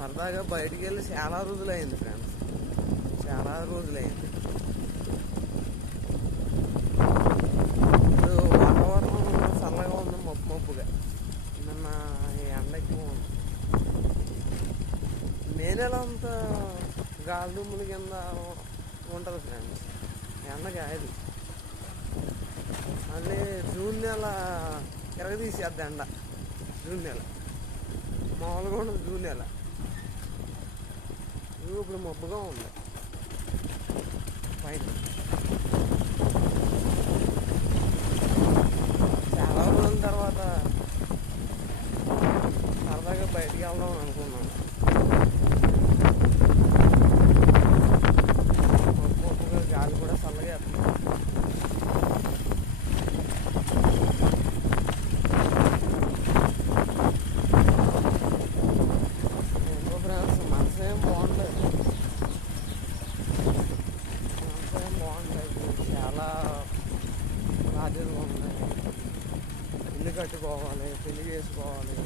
సరదాగా బయటికి వెళ్ళి చాలా రోజులైంది ఫ్రెండ్స్, చాలా రోజులైంది. ఇప్పుడు వాతావరణం చల్లగా ఉంది, మబ్బు మబ్బుగా. నిన్న ఎండ ఎక్కువ ఉంది. మే నెల అంతా గాలి దుమ్ముల కింద ఉంటుంది ఫ్రెండ్స్, ఎండ కాదు. మళ్ళీ జూన్ నెల తిరగదీసేద్ది ఎండ. జూన్ నెల మామూలుగా ఉండదు. జూన్ నెల ఇప్పుడు మబ్బుగా ఉంది పైన. చాలా రోజుల తర్వాత సరదాగా బయటికి వెళ్దాం అనుకున్నాను. మబ్బుగా గాలి కూడా చల్లగా వేస్తుంది. మనసేం బాగుండదు, మనసేం బాగుండదు. చాలా బాధ్యతగా ఉన్నాయి. ఇల్లు కట్టుకోవాలి, పెళ్లి చేసుకోవాలి,